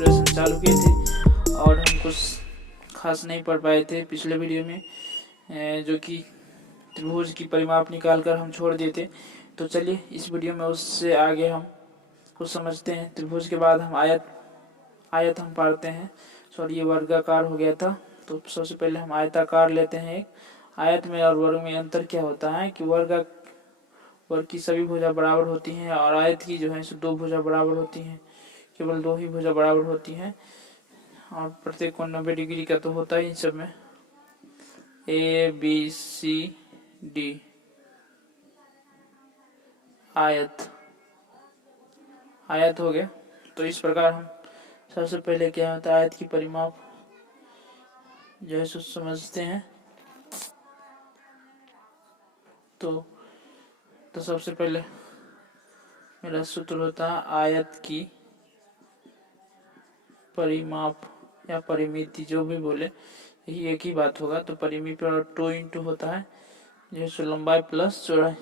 Mensuration चालू किए थे और हम कुछ खास नहीं पढ़ पाए थे पिछले वीडियो में, जो कि त्रिभुज की परिमाप निकाल कर हम छोड़ दिए थे। तो चलिए इस वीडियो में उससे आगे हम कुछ समझते हैं। त्रिभुज के बाद हम आयत हम पढ़ते हैं। सॉरी, ये वर्गाकार हो गया था। तो सबसे पहले हम आयताकार लेते हैं। एक आयत में और वर्ग में अंतर क्या होता है कि वर्ग की सभी भुजा बराबर होती हैं और आयत की जो है सो 2 भुजा बराबर होती हैं, केवल 2 ही भुजा बराबर होती हैं और प्रत्येक कोण 90 डिग्री का तो होता ही इन सब में। ए बी सी डी आयत हो गया। तो इस प्रकार हम सबसे पहले क्या होता है आयत की परिमाप जो है सो समझते हैं। तो सबसे पहले मेरा सूत्र होता है आयत की परिमाप या परिमिति, जो भी बोले यही एक ही बात होगा। तो परिमिति और 2 इंटू होता है जो है लंबाई प्लस चौड़ाई,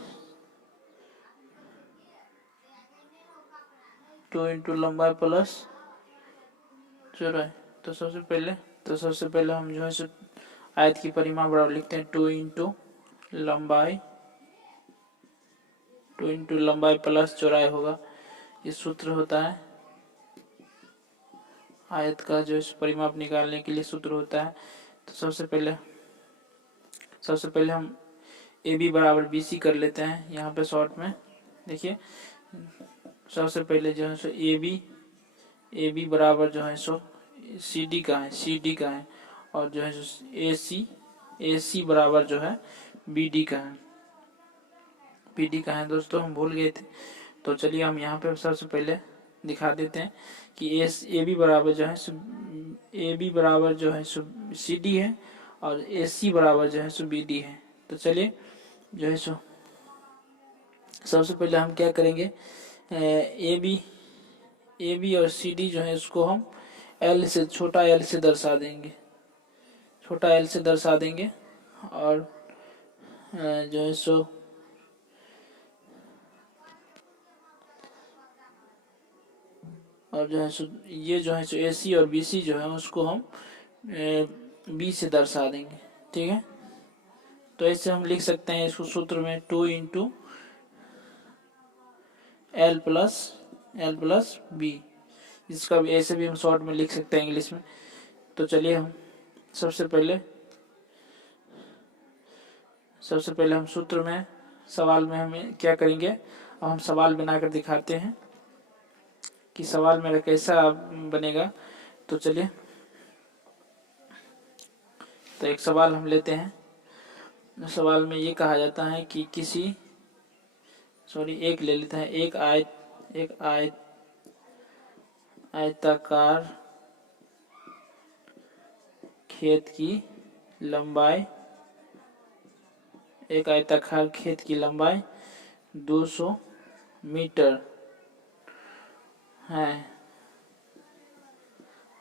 2 इंटू लंबाई प्लस चौड़ाई। तो सबसे पहले हम जो है सो आयत की परिमाप बराबर लिखते हैं 2 इंटू लंबाई प्लस चौड़ाई होगा। ये सूत्र होता है आयत का जो है परिमाप निकालने के लिए सूत्र होता है। तो सबसे पहले हम ए बी बराबर बी सी कर लेते हैं। यहाँ पे शॉर्ट में देखिए, सबसे पहले जो है सो ए बी बराबर जो है सो सी डी का है और जो है सो ए सी बराबर जो है बी डी का है। दोस्तों हम भूल गए थे, तो चलिए हम यहाँ पे सबसे पहले दिखा देते हैं कि ए बी बराबर जो है सो सी डी है और ए सी बराबर जो है सो बी डी है। तो चलिए जो है सो सबसे पहले हम क्या करेंगे, ए बी और सी डी जो है उसको हम छोटा एल से दर्शा देंगे और जो है सो ये जो है सो ए सी और बी सी जो है उसको हम बी से दर्शा देंगे। ठीक है, तो ऐसे हम लिख सकते हैं इसको सूत्र में 2 इंटू एल प्लस बी। इसका ऐसे भी हम शॉर्ट में लिख सकते हैं इंग्लिश में। तो चलिए हम सबसे पहले हम सूत्र में सवाल में हमें क्या करेंगे, अब हम सवाल बनाकर दिखाते हैं कि सवाल मेरा कैसा बनेगा। तो चलिए, तो एक सवाल हम लेते हैं। सवाल में ये कहा जाता है कि एक ले लेते हैं। एक आयताकार खेत की लंबाई 200 मीटर है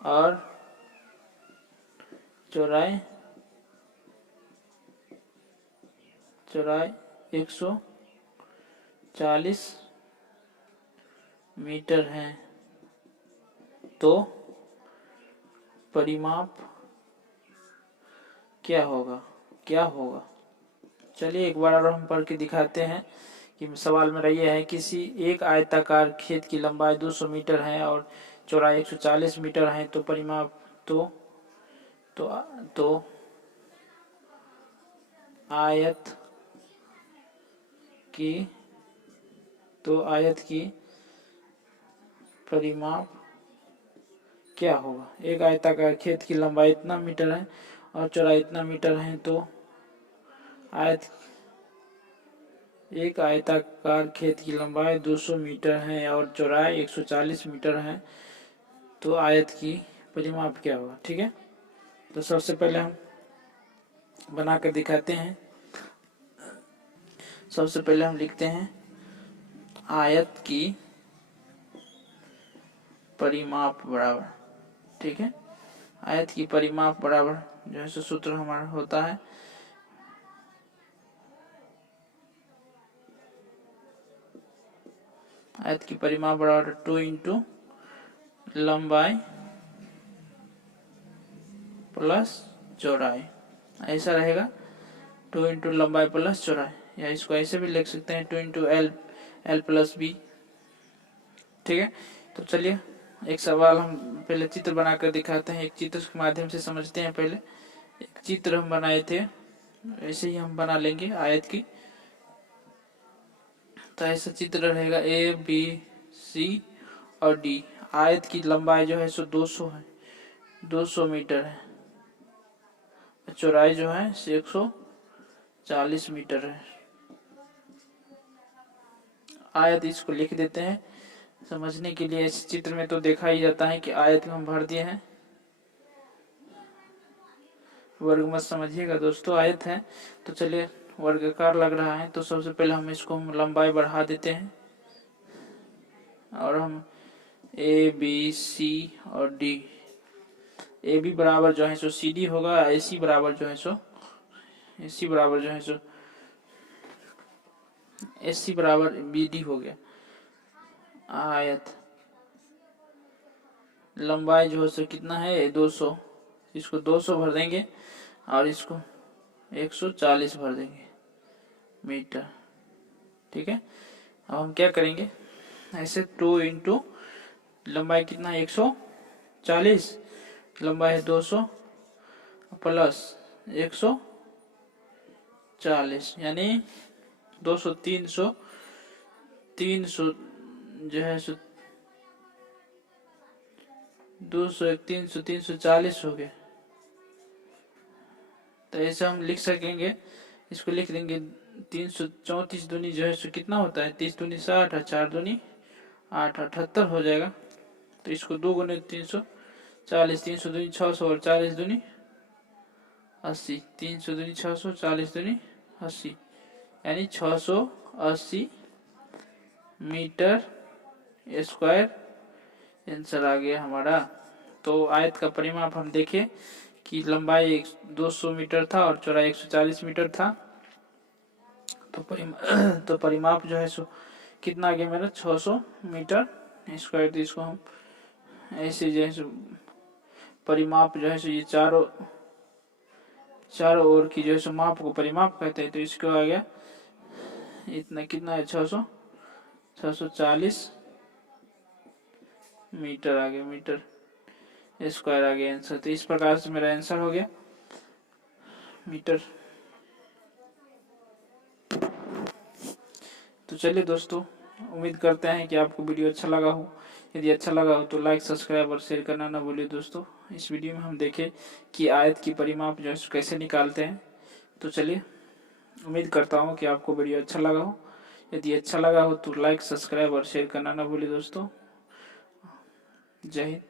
और चौड़ाई 140 मीटर है। तो परिमाप क्या होगा। चलिए एक बार और हम पढ़ के दिखाते हैं कि सवाल मेरा यह है, किसी एक आयताकार खेत की लंबाई 200 मीटर है और चौड़ाई 140 मीटर है। तो परिमाप तो आयत की परिमाप क्या होगा। एक आयताकार खेत की लंबाई इतना मीटर है और चौड़ाई इतना मीटर है। तो एक आयताकार खेत की लंबाई 200 मीटर है और चौड़ाई 140 मीटर है। तो आयत की परिमाप क्या होगा। ठीक है, तो सबसे पहले हम बनाकर दिखाते हैं। सबसे पहले हम लिखते हैं आयत की परिमाप बराबर, ठीक है, आयत की परिमाप बराबर जो है सूत्र हमारा होता है आयत की परिमाप बराबर 2 इंटू लंबाई प्लस चौड़ाई, ऐसा रहेगा 2 इंटू लंबाई प्लस चौड़ाई, या इसको ऐसे भी लिख सकते हैं 2 इंटू एल प्लस बी। ठीक है, तो चलिए एक सवाल हम पहले चित्र बनाकर दिखाते हैं, एक चित्र के माध्यम से समझते हैं। पहले एक चित्र हम बनाए थे, ऐसे ही हम बना लेंगे आयत की। तो ऐसा चित्र रहेगा ए बी सी और डी। आयत की लंबाई जो है सो 200 है, 200 मीटर है, चौड़ाई जो है 140 मीटर है। आयत इसको लिख देते हैं समझने के लिए। इस चित्र में तो देखा ही जाता है कि आयत को हम भर दिए हैं, वर्ग मत समझिएगा दोस्तों, आयत है। तो चलिए वर्गाकार लग रहा है, तो सबसे पहले हम इसको लंबाई बढ़ा देते हैं और हम ए बी सी और डी, ए बी बराबर जो है सो सी डी होगा, ए सी बराबर जो है सो एस सी बराबर बी डी हो गया। आयत लंबाई जो है सो कितना है 200, इसको 200 भर देंगे और इसको 140 भर देंगे मीटर। ठीक है, अब हम क्या करेंगे, ऐसे 2 इंटू लंबाई कितना है 140, लंबाई है 200 प्लस 140, यानी 200 300 जो है सो 200 300 340 हो गए। तो ऐसा हम लिख सकेंगे, इसको लिख देंगे 334 दूनी जो है सो कितना होता है 30 दूनी 60 और 4 दूनी 8, 78 हो जाएगा। तो इसको 2 गुने 340, 300 दूनी 600 और 40 दूनी 80, 300 दूनी 600, 40 दूनी 80, यानी 680 मीटर स्क्वायर आंसर आ गया हमारा। तो आयत का परिमाप हम देखें कि लंबाई 200 मीटर था और चौड़ाई 140 मीटर था। तो परिमाप जो है सो कितना आ गया मेरा 600 मीटर स्क्वायर। तो इसको हम ऐसे जो है सो परिमाप जो है सो ये चारों ओर की जो है सो माप को परिमाप कहते हैं। तो इसको आ गया इतना, कितना है 640 मीटर आ गया, मीटर स्क्वायर आ गया आंसर। तो इस प्रकार से मेरा आंसर हो गया मीटर। तो चलिए दोस्तों, उम्मीद करते हैं कि आपको वीडियो अच्छा लगा हो। यदि अच्छा लगा हो तो लाइक सब्सक्राइब और शेयर करना ना भूलिए दोस्तों। इस वीडियो में हम देखें कि आयत की परिमाप जो है कैसे निकालते हैं। तो चलिए, उम्मीद करता हूँ कि आपको वीडियो अच्छा लगा हो। यदि अच्छा लगा हो तो लाइक सब्सक्राइब और शेयर करना ना भूलिए दोस्तों। जय हिंद।